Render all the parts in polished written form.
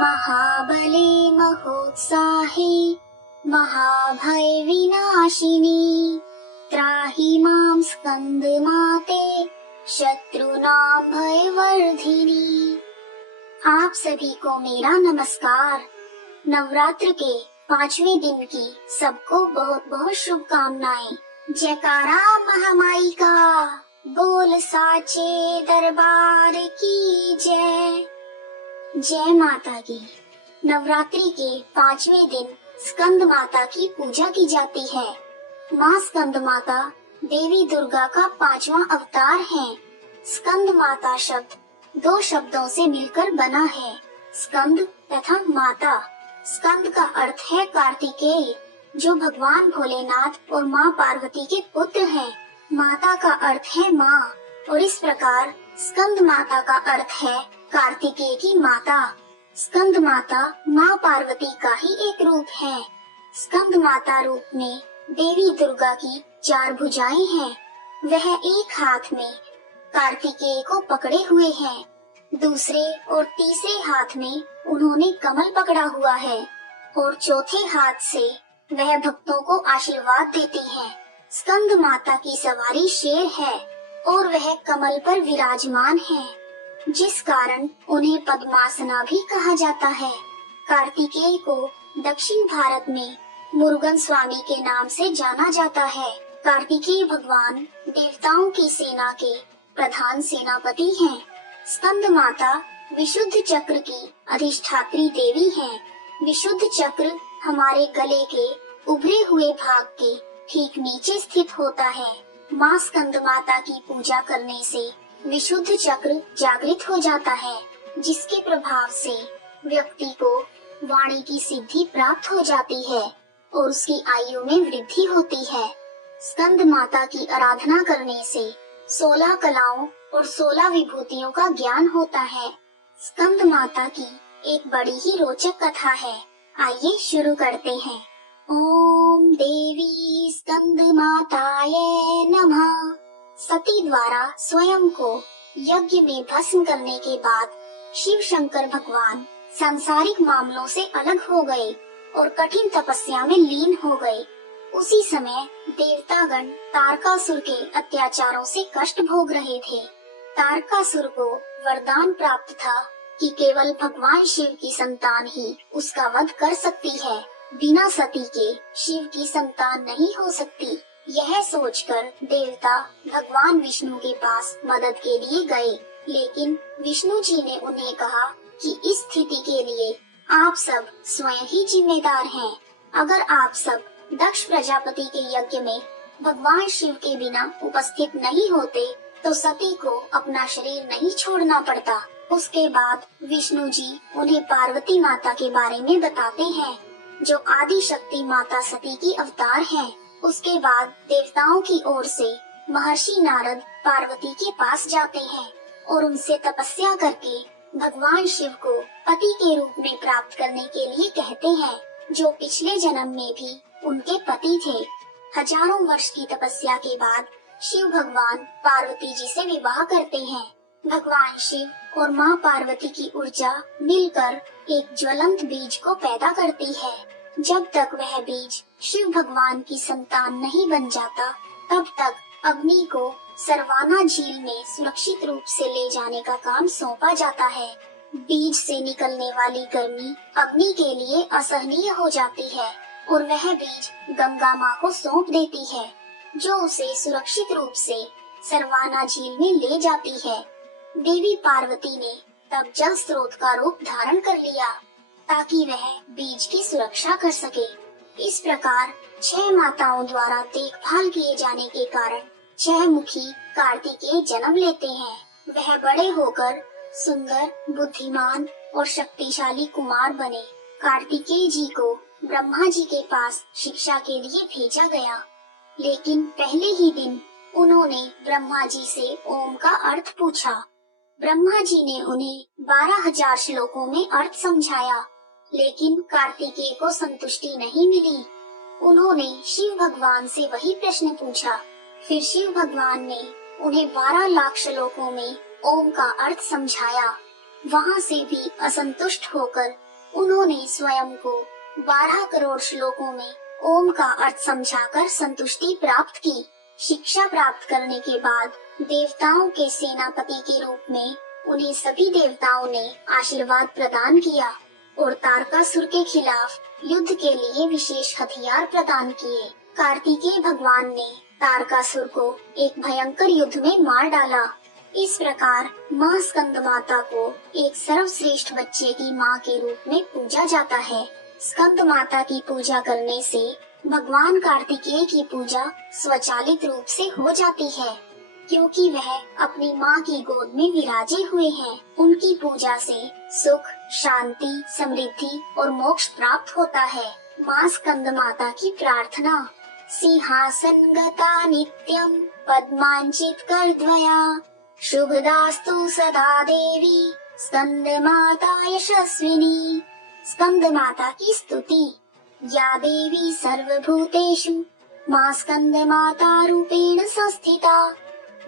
महाबले महोत्साहे महाभय विनाशिनी त्राहि मां स्कंदमाते शत्रुनां भयवर्धिनी। आप सभी को मेरा नमस्कार। नवरात्र के 5वें दिन की सबको बहुत बहुत शुभकामनाएं। जयकारा महामाई का, बोल साचे दरबार की जय। जय माता की। नवरात्रि के 5वें दिन स्कंद माता की पूजा की जाती है। माँ स्कंद माता देवी दुर्गा का 5वां अवतार है। स्कंद माता शब्द 2 शब्दों से मिलकर बना है, स्कंद तथा माता। स्कंद का अर्थ है कार्तिकेय, जो भगवान भोलेनाथ और माँ पार्वती के पुत्र हैं। माता का अर्थ है माँ, और इस प्रकार स्कंद माता का अर्थ है कार्तिकेय की माता। स्कंद माता माँ पार्वती का ही एक रूप है। स्कंद माता रूप में देवी दुर्गा की 4 भुजाएं हैं। वह एक हाथ में कार्तिकेय को पकड़े हुए हैं, दूसरे और तीसरे हाथ में उन्होंने कमल पकड़ा हुआ है, और चौथे हाथ से वह भक्तों को आशीर्वाद देती हैं। स्कंद माता की सवारी शेर है और वह कमल पर विराजमान है, जिस कारण उन्हें पद्मासना भी कहा जाता है। कार्तिकेय को दक्षिण भारत में मुरुगन स्वामी के नाम से जाना जाता है। कार्तिकेय भगवान देवताओं की सेना के प्रधान सेनापति हैं। स्कंद माता विशुद्ध चक्र की अधिष्ठात्री देवी हैं। विशुद्ध चक्र हमारे गले के उभरे हुए भाग के ठीक नीचे स्थित होता है। माँ स्कंद माता की पूजा करने से विशुद्ध चक्र जागृत हो जाता है, जिसके प्रभाव से व्यक्ति को वाणी की सिद्धि प्राप्त हो जाती है और उसकी आयु में वृद्धि होती है। स्कंद माता की आराधना करने से 16 कलाओं और 16 विभूतियों का ज्ञान होता है। स्कंद माता की एक बड़ी ही रोचक कथा है। आइए शुरू करते हैं। ओम देवी स्कंद माताय नमः। सती द्वारा स्वयं को यज्ञ में भस्म करने के बाद शिव शंकर भगवान सांसारिक मामलों से अलग हो गए और कठिन तपस्या में लीन हो गए। उसी समय देवतागण तारकासुर के अत्याचारों से कष्ट भोग रहे थे। तारकासुर को वरदान प्राप्त था कि केवल भगवान शिव की संतान ही उसका वध कर सकती है। बिना सती के शिव की संतान नहीं हो सकती। यह सोचकर देवता भगवान विष्णु के पास मदद के लिए गए, लेकिन विष्णु जी ने उन्हें कहा कि इस स्थिति के लिए आप सब स्वयं ही जिम्मेदार हैं। अगर आप सब दक्ष प्रजापति के यज्ञ में भगवान शिव के बिना उपस्थित नहीं होते तो सती को अपना शरीर नहीं छोड़ना पड़ता। उसके बाद विष्णु जी उन्हें पार्वती माता के बारे में बताते हैं, जो आदि शक्ति माता सती की अवतार है। उसके बाद देवताओं की ओर से महर्षि नारद पार्वती के पास जाते हैं और उनसे तपस्या करके भगवान शिव को पति के रूप में प्राप्त करने के लिए कहते हैं, जो पिछले जन्म में भी उनके पति थे। हजारों वर्ष की तपस्या के बाद शिव भगवान पार्वती जी से विवाह करते हैं। भगवान शिव और माँ पार्वती की ऊर्जा मिलकर एक ज्वलंत बीज को पैदा करती है। जब तक वह बीज शिव भगवान की संतान नहीं बन जाता, तब तक अग्नि को सरवाना झील में सुरक्षित रूप से ले जाने का काम सौंपा जाता है। बीज से निकलने वाली गर्मी अग्नि के लिए असहनीय हो जाती है और वह बीज गंगा माँ को सौंप देती है, जो उसे सुरक्षित रूप से सरवाना झील में ले जाती है। देवी पार्वती ने तब जल स्रोत का रूप धारण कर लिया ताकि वह बीज की सुरक्षा कर सके। इस प्रकार 6 माताओं द्वारा देखभाल किए जाने के कारण 6 मुखी कार्तिकेय जन्म लेते हैं। वह बड़े होकर सुंदर, बुद्धिमान और शक्तिशाली कुमार बने। कार्तिकेय जी को ब्रह्मा जी के पास शिक्षा के लिए भेजा गया, लेकिन पहले ही दिन उन्होंने ब्रह्मा जी से ओम का अर्थ पूछा। ब्रह्मा जी ने उन्हें 12,000 श्लोकों में अर्थ समझाया, लेकिन कार्तिकेय को संतुष्टि नहीं मिली। उन्होंने शिव भगवान से वही प्रश्न पूछा। फिर शिव भगवान ने उन्हें 12 लाख श्लोकों में ओम का अर्थ समझाया। वहाँ से भी असंतुष्ट होकर उन्होंने स्वयं को 12 करोड़ श्लोकों में ओम का अर्थ समझाकर संतुष्टि प्राप्त की। शिक्षा प्राप्त करने के बाद देवताओं के सेनापति के रूप में उन्हें सभी देवताओं ने आशीर्वाद प्रदान किया और तारकासुर के खिलाफ युद्ध के लिए विशेष हथियार प्रदान किए। कार्तिकेय भगवान ने तारकासुर को एक भयंकर युद्ध में मार डाला। इस प्रकार माँ स्कंद माता को एक सर्वश्रेष्ठ बच्चे की माँ के रूप में पूजा जाता है। स्कंद माता की पूजा करने से भगवान कार्तिकेय की पूजा स्वचालित रूप से हो जाती है, क्योंकि वह अपनी माँ की गोद में विराजे हुए हैं। उनकी पूजा से सुख, शांति, समृद्धि और मोक्ष प्राप्त होता है। माँ स्कंद माता की प्रार्थना। सिंहासन गता नित्यम पद्मांचित करद्वया, शुभदास्तु सदा देवी स्कंद माता यशस्विनी। स्कंद माता की स्तुति। या देवी सर्वभूतेषु माँ स्कंद माता रूपेण संस्थिता,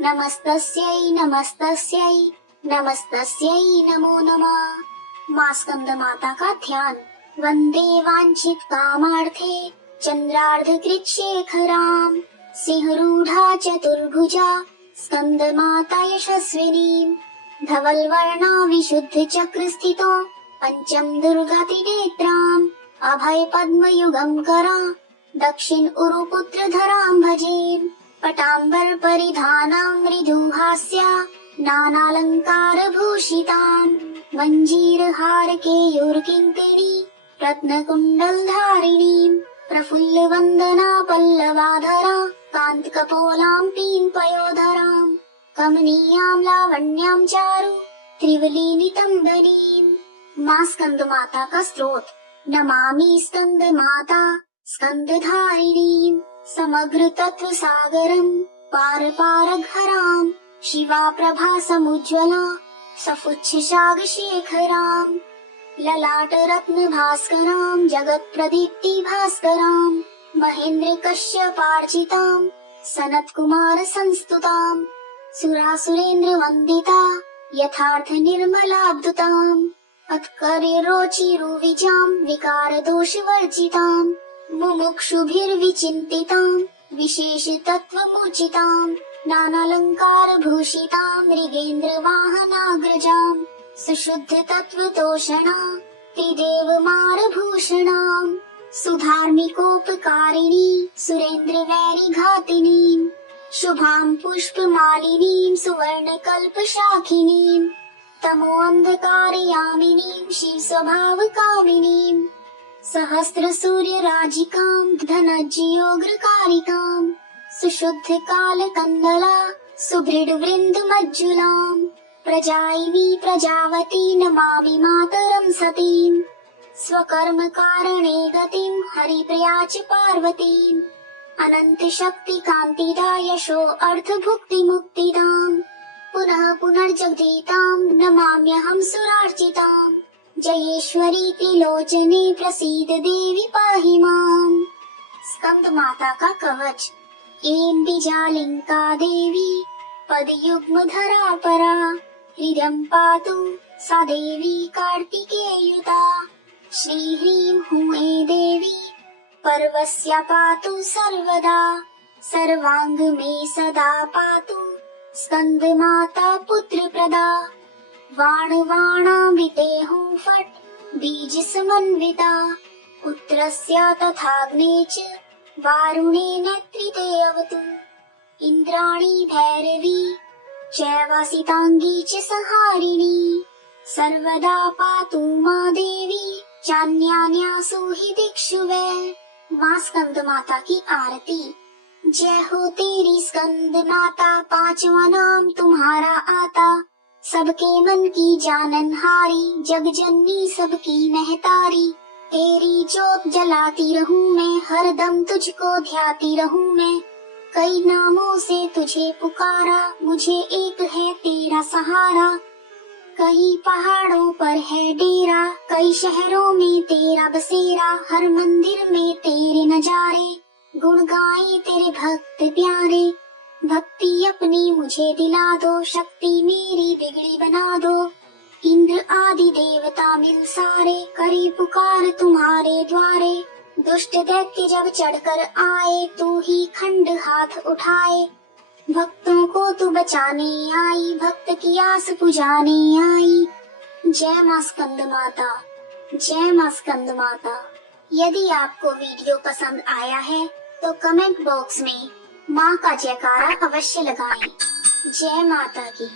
नमस्तस्यै नमस्तस्यै नमस्तस्यै नमो नमः। माँ स्कंद माता का ध्यान। वंदे वांछित कामार्थे चंद्रार्धकृत शेखराम, सिंहरूढ़ा चतुर्भुजा स्कंद माता यशस्विनी। धवल वर्णा विशुद्ध चक्र स्थितो पंचम दुर्गति नेत्राम, अभय पद्म युगम करा दक्षिण उरुपुत्र धराम भजे। पटांबर परिधानां मृदुहास्या नानालंकार भूषितां, मंजीर हार केयूर किंकिणी रत्न कुंडल धारिणी। प्रफुल्ल वंदना पल्लवाधरा कांत कपोलां पीनपयोधरां, कमनीयां लावण्यां चारु त्रिवली नितंबरीं। माँ स्कंद माता का स्रोत। नमामि स्कंद माता स्कंदधारिणीं, समग्र तत्व सागरं पार पारघरां, शिवा प्रभा समुज्ज्वला सफुच्छ शाग शेखरां, ललाट रत्न भास्करां जगत प्रदीप्ति भास्करां, महेंद्र कश्यपार्चितां सनत कुमार संस्तुतां, सुरासुरेंद्र वंदिता यथार्थ निर्मलाब्धुतां, उत्कर्य रोचिरुविजां विकार दोष वर्जितां, मुमुक्षुभिर्विचिन्तितां विशेष तत्व मूर्छितां, नानालंकार भूषितां मृगेन्द्र वाहनाग्रजां, सुशुद्ध तत्व तोषणा त्रिदेव मार भूषणां, सुधार्मिकोपकारिणी सुरेंद्र वैरी घातिनीं, शुभां पुष्प मालिनीं सुवर्ण कल्प शाखिनीं, तमो अंधकार यामिनीं शिव स्वभाव कामिनीं, सहस्त्र सूर्य राजिकां धनज्योग्रकारिकां, सुशुद्ध काल कंदला सुदृढ़ वृंद मज्जुलां, प्रजायिनी प्रजावती नमामि मातरं सतीं, स्वकर्म कारणे गतिं हरिप्रिया च पार्वतीं, अनंत शक्ति कांतिदा यशो अर्थ भुक्ति मुक्तिदां, पुनः पुनर्जगदीतां नमाम्यहं सुरार्चितां, जयेश्वरी त्रिलोचने प्रसीद देवी पाहि माम्। स्कंद माता का कवच। ऐं बीजालिंका देवी पदयुग्म धरा परा, हृदयं पातु सा देवी कार्तिकेयुता, श्री ह्रीं हूं ऐं देवी पर्वस्या पातु सर्वदा, सर्वांग में सदा पातु स्कंद माता पुत्र प्रदा, वाण वाणामृते हूं फट् बीज समन्विता, पुत्रस्या तथाग्ने च वारुणे नेत्रिते अवतु, इंद्राणी भैरवी चैवासितांगी च संहारिणी, सर्वदा पातु माँ देवी चान्यान्यासु हि दिक्षु वै। माँ स्कंद माता की आरती। जय हो तेरी स्कंद माता, पांचवा नाम तुम्हारा आता, सबके मन की जाननहारी, जग जननी सबकी महतारी, तेरी जोत जलाती रहूं मैं, हर दम तुझको ध्याती रहूं मैं, कई नामों से तुझे पुकारा, मुझे एक है तेरा सहारा, कई पहाड़ों पर है डेरा, कई शहरों में तेरा बसेरा, हर मंदिर में तेरे नजारे, गुण गाए तेरे भक्त प्यारे, भक्ति अपनी मुझे दिला दो, शक्ति मेरी बिगड़ी बना दो, इंद्र आदि देवता मिल सारे, करे पुकार तुम्हारे द्वारे। दुष्ट दैत्य जब चढ़कर आए, तू ही खंड हाथ उठाए। भक्तों को तू बचाने आई, भक्त की आस पुजाने आई। जय मां स्कंद माता, जय मां स्कंद माता। यदि आपको वीडियो पसंद आया है तो कमेंट बॉक्स में मां का जयकारा अवश्य लगाएं। जय माता की।